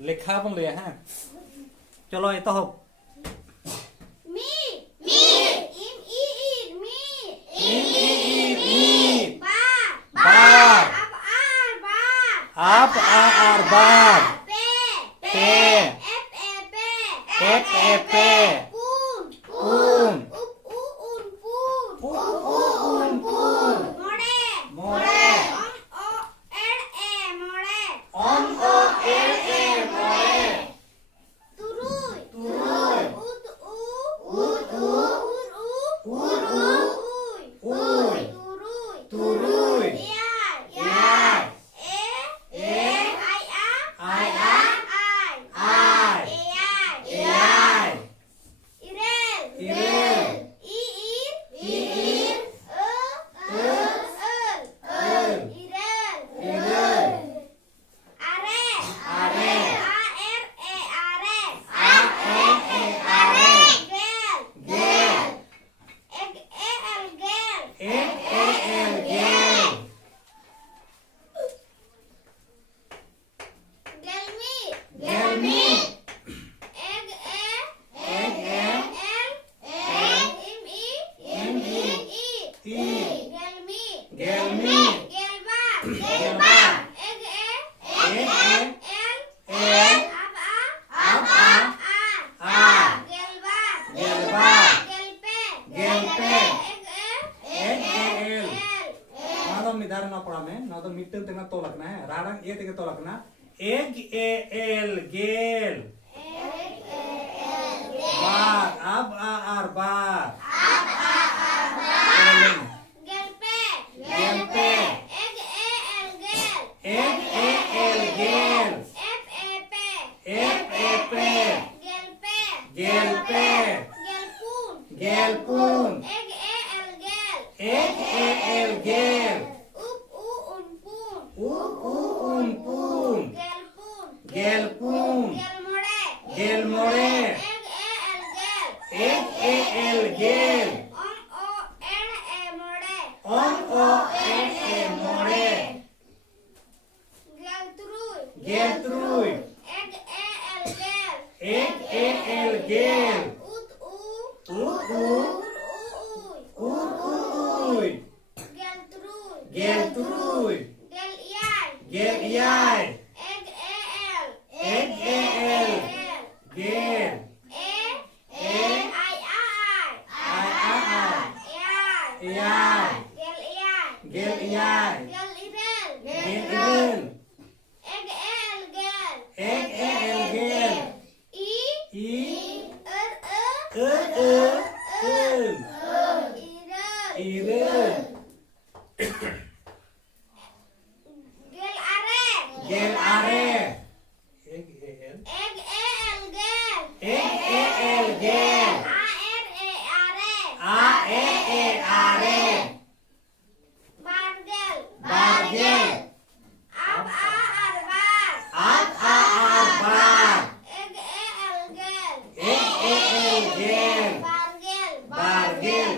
लेखा बन ले हैं चलो ये तो हो मी इन मी बा आप आर बार पे एफ ए पे पून मोड़े ऑन ओ एल ए मोड़े तुरुई तुरुई यार निधार ना पड़ा में ना तो मिट्टी तेना तो लगना है राडंग ए तेगे तो लगना एग ए एल गेल बार अब आ आर बार गेल पे एग ए एल गेल एफ ए पे गेल पे गेल पून एग ए एल गेल गेल पून गेल मोड़े एग ए एल गेल ऑन ओ एल ए मोड़े गेल तुरुई एग ए एल गेल उई गेल तुरुई गेल याय एग ए एल गेल याय गेल याय गेल इरेल एग ए एल गेल ई इरेल गेल आरे एग ए एल गेल आ ए आरे बारगेल आप आ आर बार एग ए एल गेल बारगेल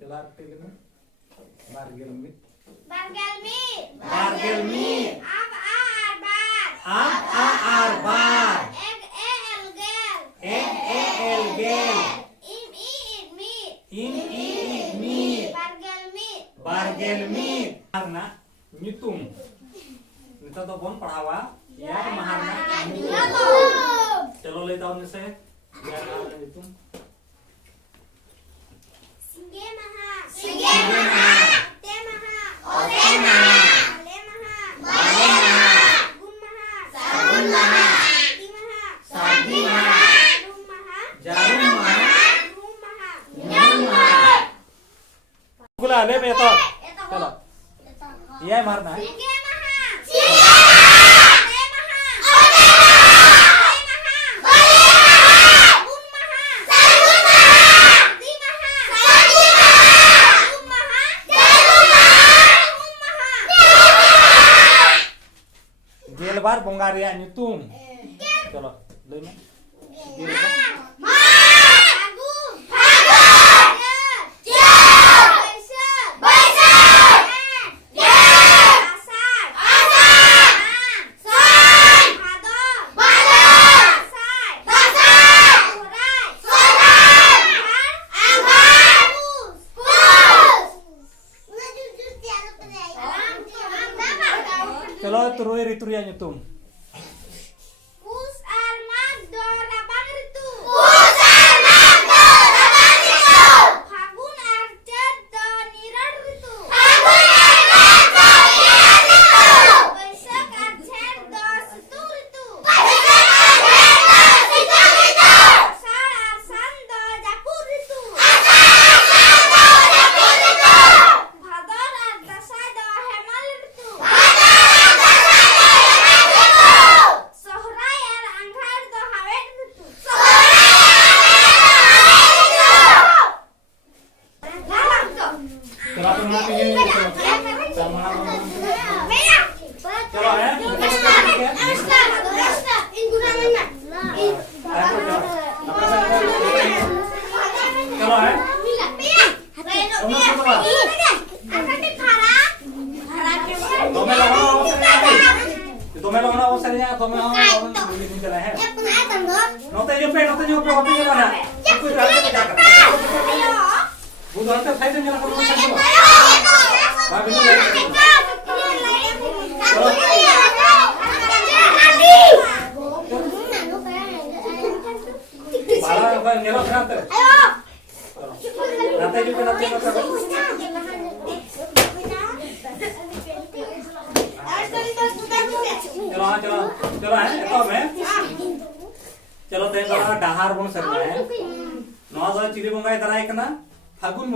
चला बारगेल मी आप आ आर बार एग ए एल गेल इन मी बारगेल मी मारना nyutum kita तो bon पढ़ावा यार maharna चलो ले ताऊ ने से यार nyutum Sige maha te maha le maha gun maha सादी माहा rum maha jarum माहा rum maha गुला ले पे तो चलो ये मारना है Sige maha गेलबार बोंगारिया nyutum चलो ले में nyutum. Pus armak do rabang ritu. Fagun arcet do nirar ritu. Baisakh arcet do situ ritu. Asar arsan do japur ritu. Bhador ardasa do hemal ritu. Sohrai ar anghar do hawet ritu. चलो अपन मापी ये चलो चलो है चलो है तुम्हें लोगों वो सरिया तुम्हें हम नहीं चला है नोते जो पे होते चला ना कोई रात में क्या कर वो दोनों पे फाइट में लगा हां बिल्कुल बाला का नेलो खराब है नाते जो पे नाते चलो हाँ चलो है तो मैं चलो ते बड़ा डहार बन सकता है नौ दो चिरी बंगाई दराई करना फागुन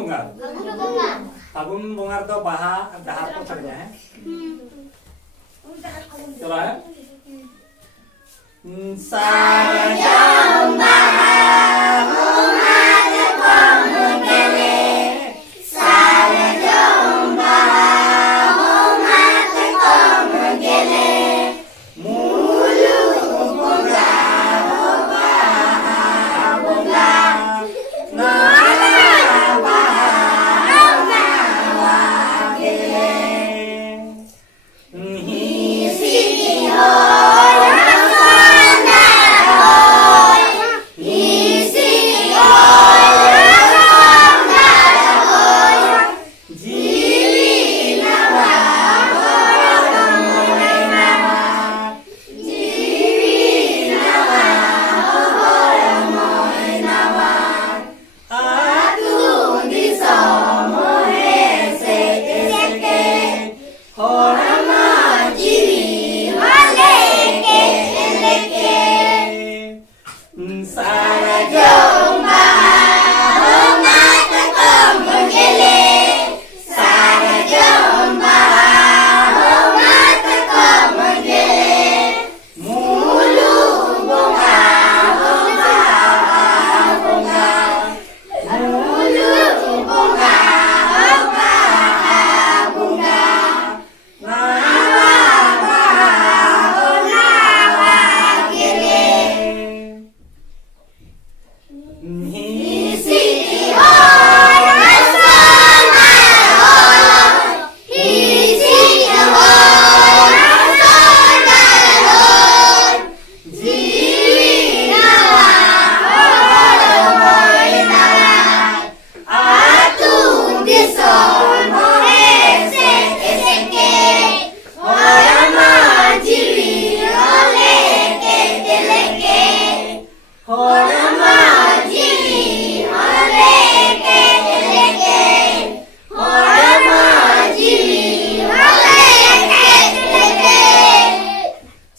बंगार तो बाहा डहार को सकता है चलो है साजम बाहा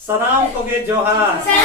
सलाम को गे जोहार